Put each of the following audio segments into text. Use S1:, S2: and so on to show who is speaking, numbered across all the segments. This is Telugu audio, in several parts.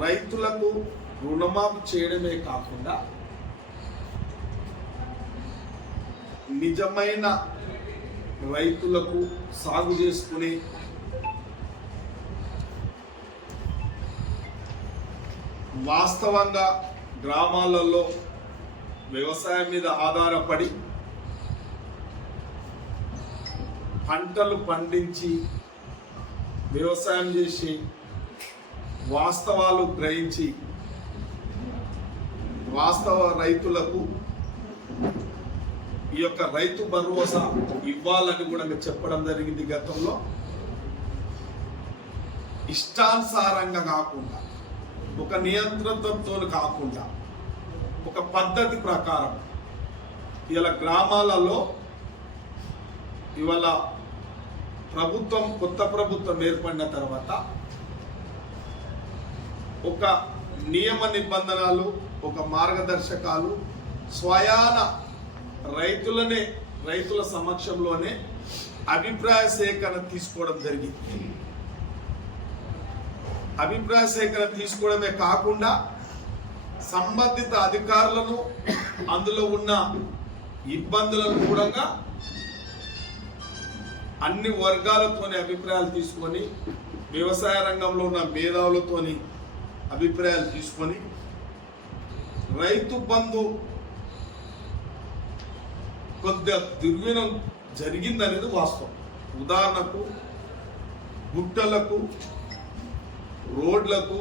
S1: రైతులకు రుణమాఫీ చేయడమే కాకుండా నిజమైన రైతులకు సాగు చేసుకునే వాస్తవంగా గ్రామాలలో వ్యవసాయం మీద ఆధారపడి పంటలు పండించి వ్యవసాయం చేసి వాస్తవాలు గ్రహించి వాస్తవ రైతులకు ఈ యొక్క రైతు భరోసా ఇవ్వాలని కూడా మీరు చెప్పడం జరిగింది గతంలో. ఇష్టానుసారంగా కాకుండా ఒక నియంత్రణతో కాకుండా ఒక పద్ధతి ప్రకారం ఇలా గ్రామాలలో ఇవాళ ప్రభుత్వం కొత్త ప్రభుత్వం ఏర్పడిన తర్వాత ఒక నియమ నిబంధనలు ఒక మార్గదర్శకాలు స్వయాన రైతులనే రైతుల సమక్షంలోనే అభిప్రాయ సేకరణ తీసుకోవడం జరిగింది. అభిప్రాయ సేకరణ తీసుకోవడమే కాకుండా సంబంధిత అధికారులను అందులో ఉన్న ఇబ్బందులను కూడా అన్ని వర్గాలతోని అభిప్రాయాలు తీసుకొని వ్యవసాయ రంగంలో ఉన్న మేధావులతోని అభిప్రాయాలు తీసుకొని రైతు బంధు కొద్దిగా దుర్వినం జరిగిందనేది వాస్తవం. ఉదాహరణకు గుట్టలకు రోడ్లకు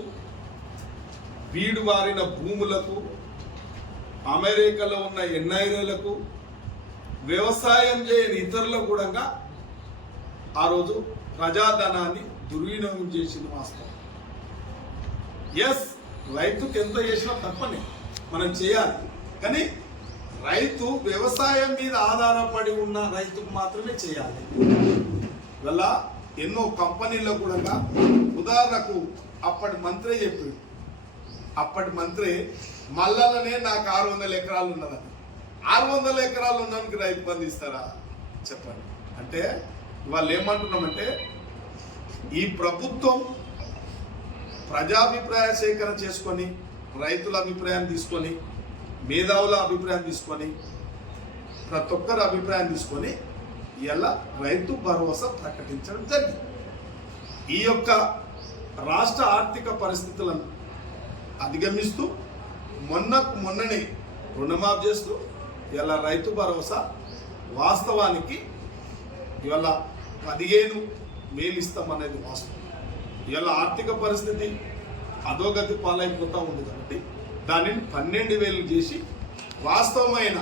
S1: బీడు వారిన భూములకు అమెరికాలో ఉన్న ఎన్ఐలకు వ్యవసాయం చేయని ఇతరులకు కూడా ఆ రోజు ప్రజాధనాన్ని దుర్వినియోగం చేసింది వాస్తవం ఎస్ రైతుకు ఎంత చేసినా తప్పని మనం చేయాలి. కానీ రైతు వ్యవసాయం మీద ఆధారపడి ఉన్న రైతుకు మాత్రమే చేయాలి. వల్ల ఎన్నో కంపెనీల్లో కూడా ఉదాహరణకు అప్పటి మంత్రి చెప్పాడు. అప్పటి మంత్రి మల్లలనే నాకు ఆరు వందల ఎకరాలు ఉన్నదని. ఆరు వందల ఎకరాలు ఉన్నానికి రైతు బంధు ఇస్తారా? చెప్పండి. అంటే వాళ్ళు ఏమంటున్నామంటే ఈ ప్రభుత్వం ప్రజాభిప్రాయ సేకరణ చేసుకొని రైతుల అభిప్రాయం తీసుకొని మేధావుల అభిప్రాయం తీసుకొని ప్రతి ఒక్కరి అభిప్రాయం తీసుకొని ఇలా రైతు భరోసా ప్రకటించడం జరిగింది. ఈ యొక్క రాష్ట్ర ఆర్థిక పరిస్థితులను అధిగమిస్తూ మొన్నకు మొన్ననే రుణమాఫ్ చేస్తూ ఇలా రైతు భరోసా వాస్తవానికి ఇవాళ పదిహేను వేలు ఇస్తామనేది వాస్తవం. ఇవాళ ఆర్థిక పరిస్థితి అధోగతి పాలైపోతూ ఉంది కాబట్టి దానిని పన్నెండు వేలు చేసి వాస్తవమైన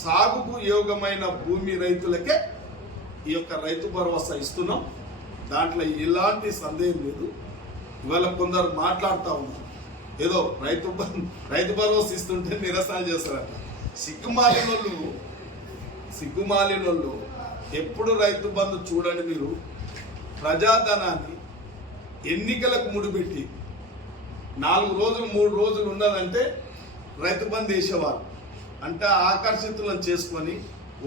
S1: సాగుకు యోగమైన భూమి రైతులకే ఈ యొక్క రైతు భరోసా ఇస్తున్నాం. దాంట్లో ఎలాంటి సందేహం లేదు. ఇవాళ కొందరు మాట్లాడుతూ ఉన్నారు. ఏదో రైతు రైతు భరోసా ఇస్తుంటే నిరసన చేస్తారట. సిగ్గుమాలిన వాళ్ళు సిగ్గుమాలిన వాళ్ళు ఎప్పుడు రైతు బంధు చూడండి మీరు ప్రజాధనాన్ని ఎన్నికలకు ముడిపెట్టి నాలుగు రోజులు మూడు రోజులు ఉన్నదంటే రైతు బంధు వేసేవారు అంటే ఆకర్షితులను చేసుకొని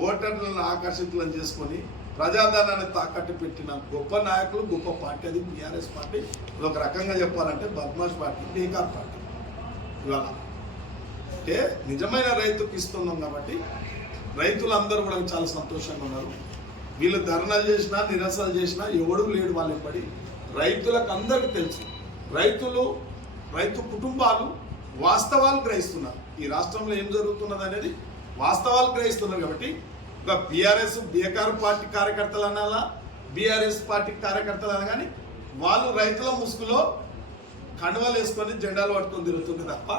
S1: ఓటర్లను ఆకర్షితులను చేసుకొని ప్రజాధనాన్ని తాకట్టు పెట్టిన గొప్ప నాయకులు గొప్ప పార్టీ అది బీఆర్ఎస్ పార్టీ. ఇది ఒక రకంగా చెప్పాలంటే బద్మాష్ పార్టీ బీకార్ పార్టీ. ఇవాళ అంటే నిజమైన రైతుకు ఇస్తున్నాం కాబట్టి రైతులందరూ కూడా చాలా సంతోషంగా ఉన్నారు. వీళ్ళు ధర్నాలు చేసినా నిరసనలు చేసినా ఎవడు లేడు వాళ్ళని పడి రైతులకు అందరికీ తెలుసు. రైతులు రైతు కుటుంబాలు వాస్తవాలు గ్రహిస్తున్నారు. ఈ రాష్ట్రంలో ఏం జరుగుతున్నది అనేది వాస్తవాలు గ్రహిస్తున్నారు కాబట్టి ఒక బీఆర్ఎస్ బీఆర్ పార్టీ కార్యకర్తలు అనాలా బీఆర్ఎస్ పార్టీ కార్యకర్తలు అన కానీ వాళ్ళు రైతుల ముసుగులో కండువాలు వేసుకొని జెండాలు పట్టుకొని తిరుగుతుంది తప్ప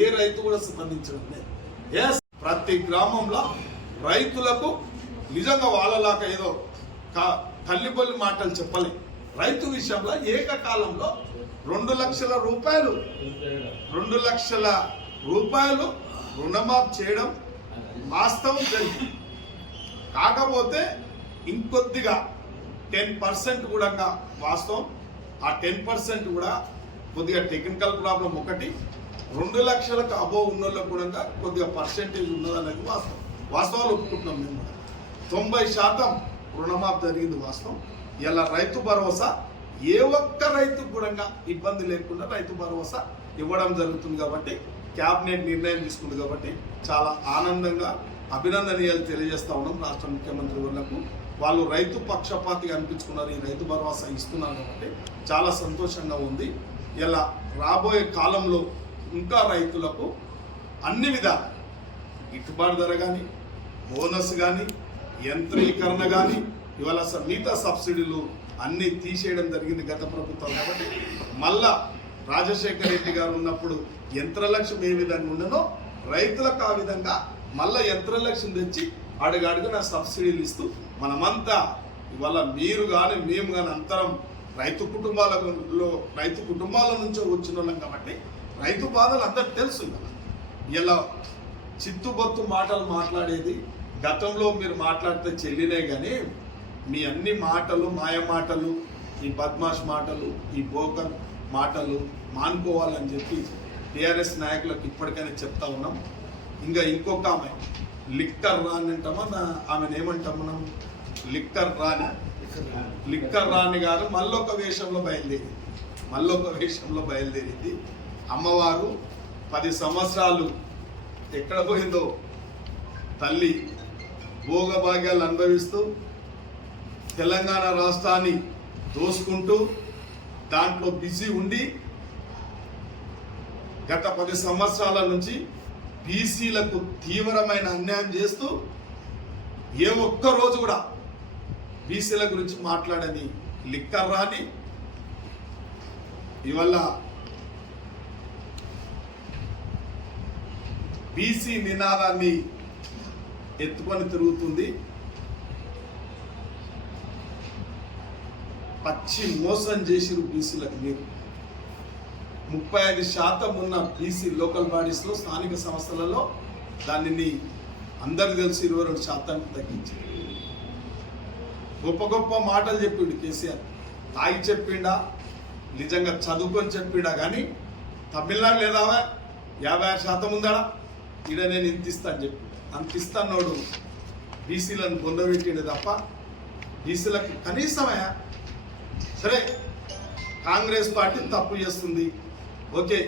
S1: ఏ రైతు కూడా స్పందించడం లేదు. ఎస్ ప్రతి గ్రామంలో రైతులకు నిజంగా వాళ్ళలాగా ఏదో క- మాటలు చెప్పలే. రైతు విషయంలో ఏకకాలంలో రెండు లక్షల రూపాయలు. రెండు లక్షల రూపాయలు రుణమాఫ్ చేయడం వాస్తవం జరిగింది. కాకపోతే ఇంకొద్దిగా టెన్ పర్సెంట్ కూడా వాస్తవం. ఆ టెన్ పర్సెంట్ కూడా కొద్దిగా టెక్నికల్ ప్రాబ్లం ఒకటి. రెండు లక్షలకు అబోవ్ ఉన్న వాళ్ళకు కూడా కొద్దిగా పర్సెంటేజ్ ఉన్నదనేది వాస్తవం. వాస్తవాలు ఒప్పుకుంటున్నాం మేము తొంభై శాతం రుణమాఫ్ జరిగింది వాస్తవం. ఇలా రైతు భరోసా ఏ ఒక్క రైతు కూడా ఇబ్బంది లేకుండా రైతు భరోసా ఇవ్వడం జరుగుతుంది కాబట్టి క్యాబినెట్ నిర్ణయం తీసుకుంది కాబట్టి చాలా ఆనందంగా అభినందనీయాలు తెలియజేస్తా ఉన్నాం రాష్ట్ర ముఖ్యమంత్రి వాళ్ళకు వాళ్ళు రైతు పక్షపాతిగా అనిపించుకున్నారు ఈ రైతు భరోసా ఇస్తున్నారు కాబట్టి చాలా సంతోషంగా ఉంది. ఇలా రాబోయే కాలంలో ఇంకా రైతులకు అన్ని విధాల గిట్టుబాటు ధర కానీ బోనస్ కానీ యంత్రీకరణ కానీ ఇవాళ మిగతా సబ్సిడీలు అన్నీ తీసేయడం జరిగింది గత ప్రభుత్వం కాబట్టి మళ్ళా రాజశేఖర రెడ్డి గారు ఉన్నప్పుడు యంత్రలక్ష్యం ఏ విధంగా ఉండనో రైతులకు ఆ విధంగా మళ్ళా యంత్రలక్ష్యం తెచ్చి అడుగడుగున సబ్సిడీలు ఇస్తూ మనమంతా ఇవాళ మీరు కానీ మేము కానీ అంతరం రైతు కుటుంబాలలో రైతు కుటుంబాల నుంచో వచ్చిన వాళ్ళం కాబట్టి రైతు బాధలు అందరికి తెలుసు కదా ఇలా చిత్తుబొత్తు మాటలు మాట్లాడేది గతంలో మీరు మాట్లాడితే చెల్లినే కానీ మీ అన్ని మాటలు మాయ మాటలు ఈ బద్మాష్ మాటలు ఈ బోకర్ మాటలు మానుకోవాలని చెప్పి టీఆర్ఎస్ నాయకులకు ఇప్పటికైనా చెప్తా ఉన్నాం. ఇంకా ఇంకొక ఆమె లిక్కర్ రాని అంటామా? నా ఆమెను ఏమంటాం మనం? లిక్కర్ రాని లిక్కర్ రాణి గారు మళ్ళొక వేషంలో బయలుదేరింది. మళ్ళొక వేషంలో బయలుదేరింది. అమ్మవారు పది సంవత్సరాలు ఎక్కడ పోయిందో తల్లి భోగభాగ్యాలు అనుభవిస్తూ తెలంగాణ రాష్ట్రాన్ని దోసుకుంటూ దాంట్లో బిజీ ఉండి గత పది సంవత్సరాల నుంచి బీసీలకు తీవ్రమైన అన్యాయం చేస్తూ ఏ ఒక్క రోజు కూడా బీసీల గురించి మాట్లాడని లిక్కర్ రాని ఇవల్ల బీసీ నినాదాన్ని ఎత్తుకొని తిరుగుతుంది. పచ్చి మోసం చేసిరు బీసీలకు మీరు. ముప్పై ఐదు శాతం ఉన్న బీసీ లోకల్ బాడీస్లో స్థానిక సంస్థలలో దానిని అందరికి తెలిసి ఇరవై రెండు శాతానికి తగ్గించారు గొప్ప గొప్ప మాటలు చెప్పిండు కేసీఆర్. తాగి చెప్పిండా నిజంగా చదువుకొని చెప్పిండా కానీ తమిళనాడు లేదా యాభై ఆరు శాతం ఉందా? ఈడ నేను ఇంత ఇస్తా అని చెప్పి. అంత బీసీలను పొందబెట్టిండు తప్ప బీసీలకు కనీసమయ సరే కాంగ్రెస్ పార్టీ తప్పు చేస్తుంది. ఓకే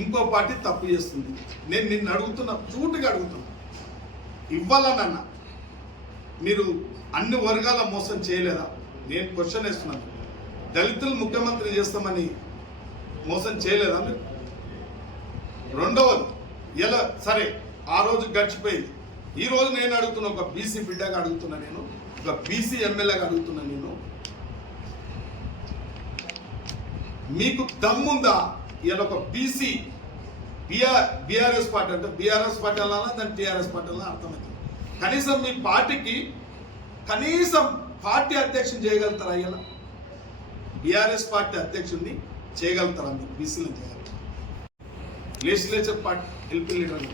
S1: ఇంకో పార్టీ తప్పు చేస్తుంది. నేను నిన్ను అడుగుతున్నా చూటుగా అడుగుతున్నా. ఇవ్వాలనన్న మీరు అన్ని వర్గాల మోసం చేయలేదా? నేను క్వశ్చన్ వేస్తున్నాను దళితులు ముఖ్యమంత్రి చేస్తామని మోసం చేయలేదా మీరు? రెండవది ఎలా? సరే ఆ రోజు గడిచిపోయింది. ఈ రోజు నేను అడుగుతున్నా ఒక బీసీ బిడ్డగా అడుగుతున్నా నేను ఒక బీసీ ఎమ్మెల్యేగా అడుగుతున్నా నేను మీకు దమ్ముందా? ఇలా ఒక బీసీ బిఆర్ బీఆర్ఎస్ పార్టీ అంటే బీఆర్ఎస్ పార్టీ వెళ్ళాలా దాని టీఆర్ఎస్ పార్టీ వెళ్ళాలా అర్థమవుతుంది. కనీసం మీ పార్టీకి కనీసం పార్టీ అధ్యక్షుని చేయగలుగుతారా ఇలా బీఆర్ఎస్ పార్టీ అధ్యక్షుడిని చేయగలుగుతారా మీరు? బీసీలను చేయగలుగుతారు? లెజిస్లేచర్ పార్టీ ఎల్పీ లీడర్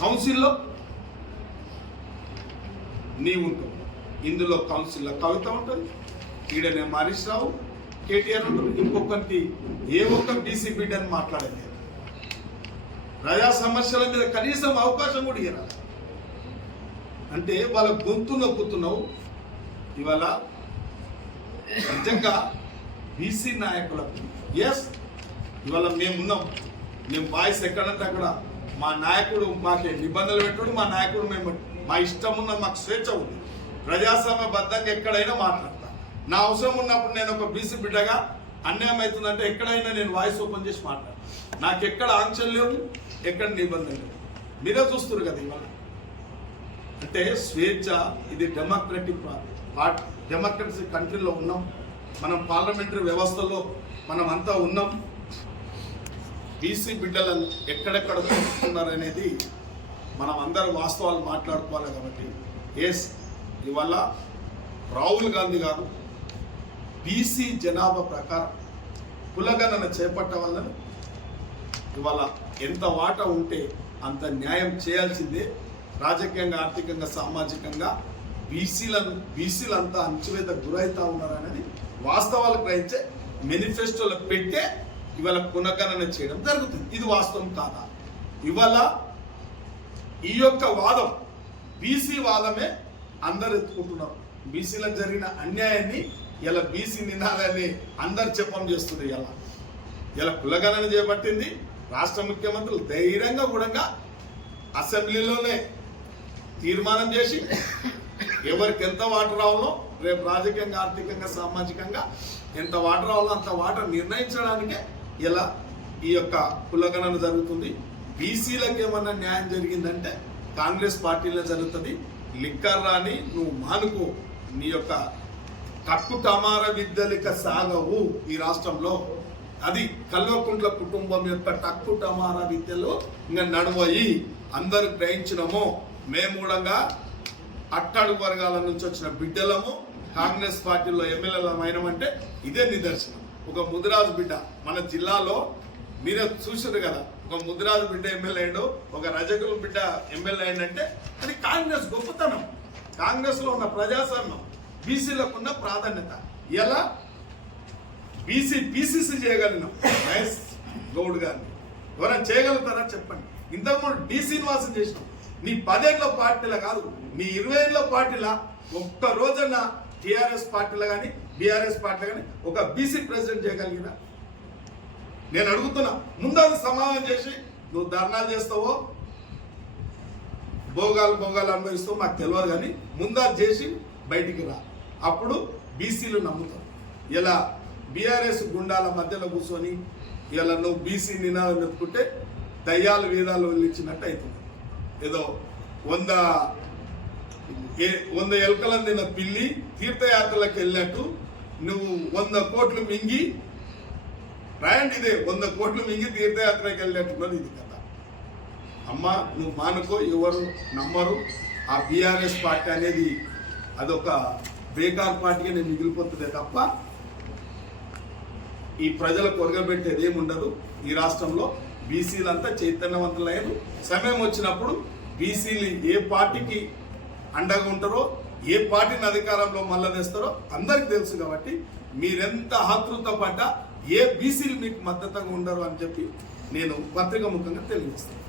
S1: కౌన్సిల్లో నీవు ఉంటావు. ఇందులో కౌన్సిల్లో కవిత ఉంటుంది ఈడనే మహేష్ రావు కేటీఆర్ ఉంటారు ఇంకొకరికి ఏ ఒక్క బీసీ బిడ్డని మాట్లాడలేదు. ప్రజా సమస్యల మీద కనీసం అవకాశం కూడా ఇవ్వాలి అంటే వాళ్ళ గొంతు నొక్కుతున్నావు. ఇవాళ నిజంగా బీసీ నాయకులకు ఎస్ ఇవాళ మేమున్నాం. మేము బాయ్స్ ఎక్కడంటే అక్కడ మా నాయకుడు మాకు నిబంధనలు పెట్టుడు మా నాయకుడు మేము మా ఇష్టం ఉన్న మాకు స్వేచ్ఛ ఉంది. ప్రజాస్వామ్యబద్ధంగా ఎక్కడైనా మాట్లాడతా. నా అవసరం ఉన్నప్పుడు నేను ఒక బీసీ బిడ్డగా అన్యాయం అవుతుందంటే ఎక్కడైనా నేను వాయిస్ ఓపెన్ చేసి మాట్లాడతాను నాకు ఎక్కడ ఆంక్షలు లేవు ఎక్కడ నిబంధనలు లేవు. మీరే చూస్తున్నారు కదా ఇవాళ. అంటే స్వేచ్ఛ ఇది డెమోక్రటిక్ పార్ట్ డెమోక్రసీ కంట్రీలో ఉన్నాం. మనం పార్లమెంటరీ వ్యవస్థలో మనం అంతా ఉన్నాం. బీసీ బిడ్డలను ఎక్కడెక్కడ చూస్తున్నారు అనేది మనం అందరం వాస్తవాలు మాట్లాడుకోవాలి కాబట్టి. ఎస్ ఇవాళ రాహుల్ గాంధీ గారు బీసీ జనాభా ప్రకారం కులగణన చేపట్టవాలని ఇవాళ ఎంత వాటా ఉంటే అంత న్యాయం చేయాల్సిందే. రాజకీయంగా ఆర్థికంగా సామాజికంగా బీసీలను బీసీలంతా అణచివేత గురవుతా ఉన్నారనేది వాస్తవాలు గ్రహించే మేనిఫెస్టోలో పెట్టే ఇవాళ పునగణన చేయడం జరుగుతుంది. ఇది వాస్తవం కాదా? ఇవాళ ఈ యొక్క వాదం బీసీ వాదమే అందరు ఎత్తుకుంటున్నారు. బీసీలకు జరిగిన అన్యాయాన్ని ఇలా బీసీ నినాదాన్ని అందరు చెప్పం చేస్తుంది ఇలా. ఇలా కులగణన చేపట్టింది రాష్ట్ర ముఖ్యమంత్రులు. ధైర్యంగా కూడా అసెంబ్లీలోనే తీర్మానం చేసి ఎవరికి ఎంత వాటర్ రావాలో రేపు రాజకీయంగా ఆర్థికంగా సామాజికంగా ఎంత వాటర్ రావాలో అంత వాటర్ నిర్ణయించడానికే ఇలా ఈ యొక్క కులగణన జరుగుతుంది? బీసీలకు ఏమన్నా న్యాయం జరిగిందంటే కాంగ్రెస్ పార్టీలో జరుగుతుంది. లిక్కర్ రాని నువ్వు మానుకో. నీ యొక్క కట్టు టమార విద్యలిక సాగవు ఈ రాష్ట్రంలో. అది కల్వకుంట్ల కుటుంబం యొక్క టక్కు టమారా విద్యలో ఇంకా నడువయి. అందరు గ్రహించినము మేము కూడా అట్టడుగు వర్గాల నుంచి వచ్చిన బిడ్డలము కాంగ్రెస్ పార్టీలో ఎమ్మెల్యేలమైనమంటే ఇదే నిదర్శనం. ఒక ముదిరాజు బిడ్డ. మన జిల్లాలో మీరే చూసారు కదా ఒక ముదిరాజు బిడ్డ ఎమ్మెల్యే అయ్యాడు ఒక రజకుల బిడ్డ ఎమ్మెల్యే అయ్యిందంటే అది కాంగ్రెస్ గొప్పతనం. కాంగ్రెస్లో ఉన్న ప్రజాస్వామ్యం బీసీలకు ఉన్న ప్రాధాన్యత. ఎలా? బీసీ పీసీసీ చేయగలిగినాం. మహేష్ గౌడ్ గారిని. ఎవరైనా చేయగలుగుతారా చెప్పండి. ఇంతకుముందు డి శ్రీనివాసం చేసినాం. నీ పదేళ్ళ పార్టీల కాదు నీ ఇరవై ఏళ్ళ పార్టీల ఒక్క రోజన్నా టిఆర్ఎస్ పార్టీలో కానీ బీఆర్ఎస్ పార్టీలో కానీ ఒక బీసీ ప్రెసిడెంట్ చేయగలిగిన? నేను అడుగుతున్నా ముందు సమాధానం చేసి నువ్వు ధర్నాలు చేస్తావో? భోగాలు భోగాలు అనుభవిస్తావు మాకు తెలియదు కానీ ముందా చేసి బయటికి రా. అప్పుడు బీసీలు నమ్ముతారు. ఇలా బీఆర్ఎస్ గుండాల మధ్యలో కూర్చొని ఇలా నువ్వు బీసీ నినాదం ఎత్తుకుంటే దయ్యాలు వేదాలు వెళ్ళించినట్టు అవుతుంది. ఏదో వంద వంద ఎలుకలను తిన్న పిల్లి తీర్థయాత్రలకు వెళ్ళినట్టు నువ్వు వంద కోట్లు మింగి రాయండి ఇదే వంద కోట్లు మింగి తీర్థయాత్రకి వెళ్ళినట్టున్నది ఇది కథ. అమ్మ నువ్వు మానుకో ఎవరు నమ్మరు. ఆ బీఆర్ఎస్ పార్టీ అనేది అదొక బేకార్ పార్టీగా నేను మిగిలిపోతుందే తప్ప ఈ ప్రజలకు ఒరగబెట్టేది ఏముండదు ఈ రాష్ట్రంలో బీసీలంతా చైతన్యవంతులైన సమయం వచ్చినప్పుడు బీసీలు ఏ పార్టీకి అండగా ఉంటారో ఏ పార్టీని అధికారంలో మళ్ళా తెస్తారో అందరికి తెలుసు కాబట్టి మీరెంత ఆతృత పడ్డా ఏ బీసీలు మీకు మద్దతుగా ఉండరు అని చెప్పి నేను పత్రిక ముఖంగా తెలియజేస్తాను.